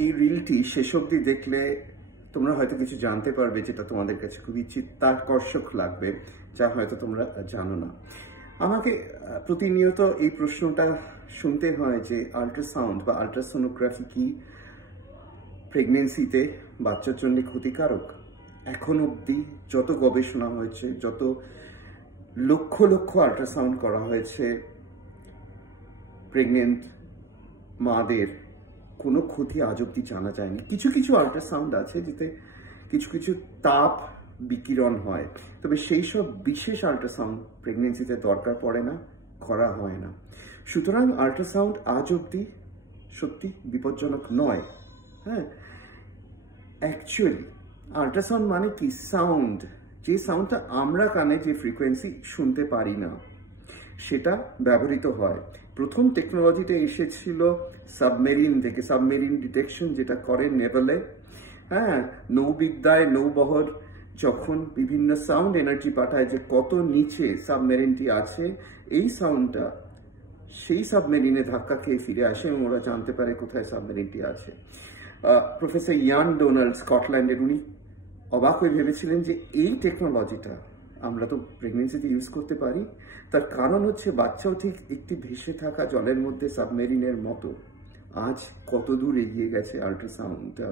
এই রিলটি শেষ অবধি দেখলে তোমরা হয়তো কিছু জানতে পারবে যেটা তোমাদের কাছে খুবই চিত্তাকর্ষক লাগবে, যা হয়তো তোমরা জানো না। আমাকে প্রতিনিয়ত এই প্রশ্নটা শুনতে হয় যে আল্ট্রাসাউন্ড বা আল্ট্রাসোনোগ্রাফি কি প্রেগনেন্সিতে বাচ্চার জন্য ক্ষতিকারক? এখন অবধি যত গবেষণা হয়েছে, যত লক্ষ লক্ষ আল্ট্রাসাউন্ড করা হয়েছে, প্রেগনেন্ট মাদের কোনো ক্ষতি আজ অব্দি জানা যায়নি। কিছু কিছু আল্ট্রাসাউন্ড আছে যেতে কিছু কিছু তাপ বিকিরণ হয়, তবে সেই সব বিশেষ আল্ট্রাসাউন্ড প্রেগনেন্সিতে দরকার পড়ে না, করা হয় না। সুতরাং আল্ট্রাসাউন্ড আজ অব্দি সত্যি বিপজ্জনক নয়। হ্যাঁ, অ্যাকচুয়ালি আল্ট্রাসাউন্ড মানে কি? সাউন্ড, যে সাউন্ডটা আমরা কানে যে ফ্রিকোয়েন্সি শুনতে পারি না সেটা ব্যবহৃত হয়। প্রথম টেকনোলজিটা এসেছিল সাবমেরিন থেকে, সাবমেরিন ডিটেকশন যেটা করে নেভালে। হ্যাঁ, নৌবিদ্যায় নৌবহর যখন বিভিন্ন সাউন্ড এনার্জি পাঠায় যে কত নিচে সাবমেরিনটি আছে, এই সাউন্ডটা সেই সাবমেরিনে ধাক্কা খেয়ে ফিরে আসে এবং ওরা জানতে পারে কোথায় সাবমেরিনটি আছে। প্রফেসর ইয়ান ডোনাল্ড স্কটল্যান্ডের, উনি অবাক হয়ে ভেবেছিলেন যে এই টেকনোলজিটা আমরা তো প্রেগনেন্সিতে ইউজ করতে পারি। তার কারণ হচ্ছে বাচ্চাও ঠিক একটি ভেসে থাকা জলের মধ্যে সাবমেরিনের মতো। আজ কত দূর এগিয়ে গেছে আল্ট্রাসাউন্ডটা।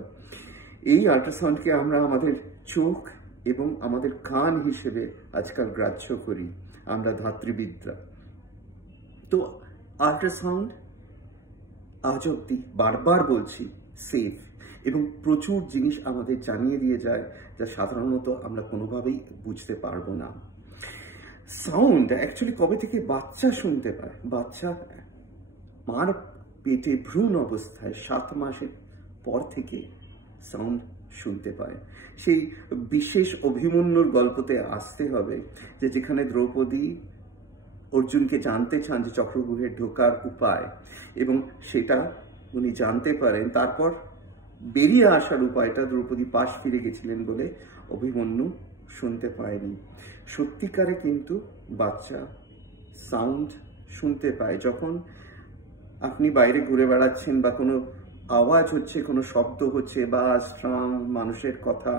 এই আল্ট্রাসাউন্ডকে আমরা আমাদের চোখ এবং আমাদের কান হিসেবে আজকাল গ্রাহ্য করি আমরা ধাত্রীবিদরা। তো আল্ট্রাসাউন্ড আজ অব্দি, বারবার বলছি, সেফ এবং প্রচুর জিনিস আমাদের জানিয়ে দিয়ে যায় যা সাধারণত আমরা কোনোভাবেই বুঝতে পারবো না। সাউন্ড অ্যাকচুয়ালি কবে থেকে বাচ্চা শুনতে পায়? বাচ্চা মার পেটে ভ্রূণ অবস্থায় 7 মাসের পর থেকে সাউন্ড শুনতে পায়। সেই বিশেষ অভিমন্যুর গল্পতে আসতে হবে যে যেখানে দ্রৌপদী অর্জুনকে জানতে চান যে চক্রগৃহে ঢোকার উপায়, এবং সেটা উনি জানতে পারেন। তারপর বেরিয়ে আসার উপায়টা দ্রৌপদী পাশ ফিরে গেছিলেন বলে অভিমন্যু শুনতে পায়নি। সত্যিকারে কিন্তু বাচ্চা সাউন্ড শুনতে পায়। যখন আপনি বাইরে ঘুরে বেড়াচ্ছেন বা কোনো আওয়াজ হচ্ছে, কোনো শব্দ হচ্ছে, বাস, ট্রাম, মানুষের কথা,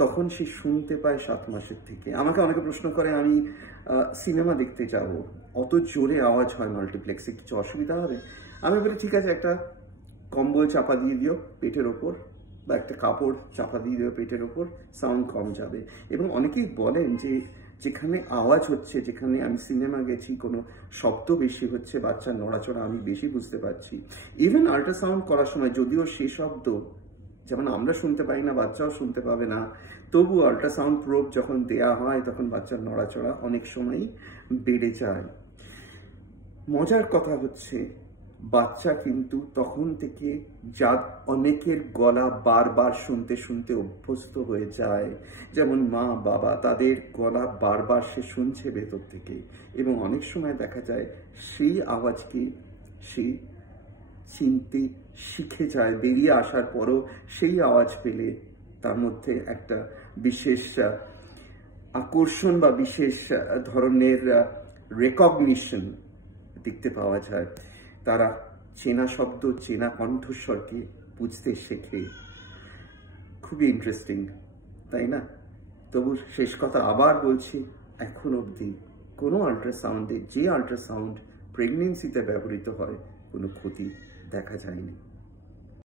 তখন সে শুনতে পায় 7 মাসের থেকে। আমাকে অনেকে প্রশ্ন করে, আমি সিনেমা দেখতে যাব, অত জোরে আওয়াজ হয় মাল্টিপ্লেক্সে, কিছু অসুবিধা হবে? আমি বলি ঠিক আছে, একটা কম্বল চাপা দিয়ে দিও পেটের ওপর, বা একটা কাপড় চাপা দিয়ে দিও পেটের ওপর, সাউন্ড কম যাবে। এবং অনেকেই বলেন যে যেখানে আওয়াজ হচ্ছে, যেখানে আমি সিনেমা গেছি, কোনো শব্দ বেশি হচ্ছে, বাচ্চার নড়াচড়া আমি বেশি বুঝতে পারছি। ইভেন আল্ট্রাসাউন্ড করার সময় যদিও সে শব্দ যেমন আমরা শুনতে পাই না, বাচ্চাও শুনতে পাবে না, তবু আল্ট্রাসাউন্ড প্রোব যখন দেয়া হয় তখন বাচ্চার নড়াচড়া অনেক সময়ই বেড়ে যায়। মজার কথা হচ্ছে বাচ্চা কিন্তু তখন থেকে যা অনেকের গলা বারবার শুনতে শুনতে অভ্যস্ত হয়ে যায়, যেমন মা বাবা, তাদের গলা বারবার সে শুনছে ভেতর থেকে, এবং অনেক সময় দেখা যায় সেই আওয়াজকে সে চিনতে শিখে যায়। বেরিয়ে আসার পরও সেই আওয়াজ পেলে তার মধ্যে একটা বিশেষ আকর্ষণ বা বিশেষ ধরনের রেকগনিশন দেখতে পাওয়া যায়। তারা চেনা শব্দ, চেনা কণ্ঠস্বরকে বুঝতে শেখে। খুবই ইন্টারেস্টিং, তাই না? তবু শেষ কথা আবার বলছি, এখন অবধি কোনো আল্ট্রাসাউন্ডে, যে আল্ট্রাসাউন্ড প্রেগনেন্সিতে ব্যবহৃত হয়, কোনো ক্ষতি দেখা যায়নি।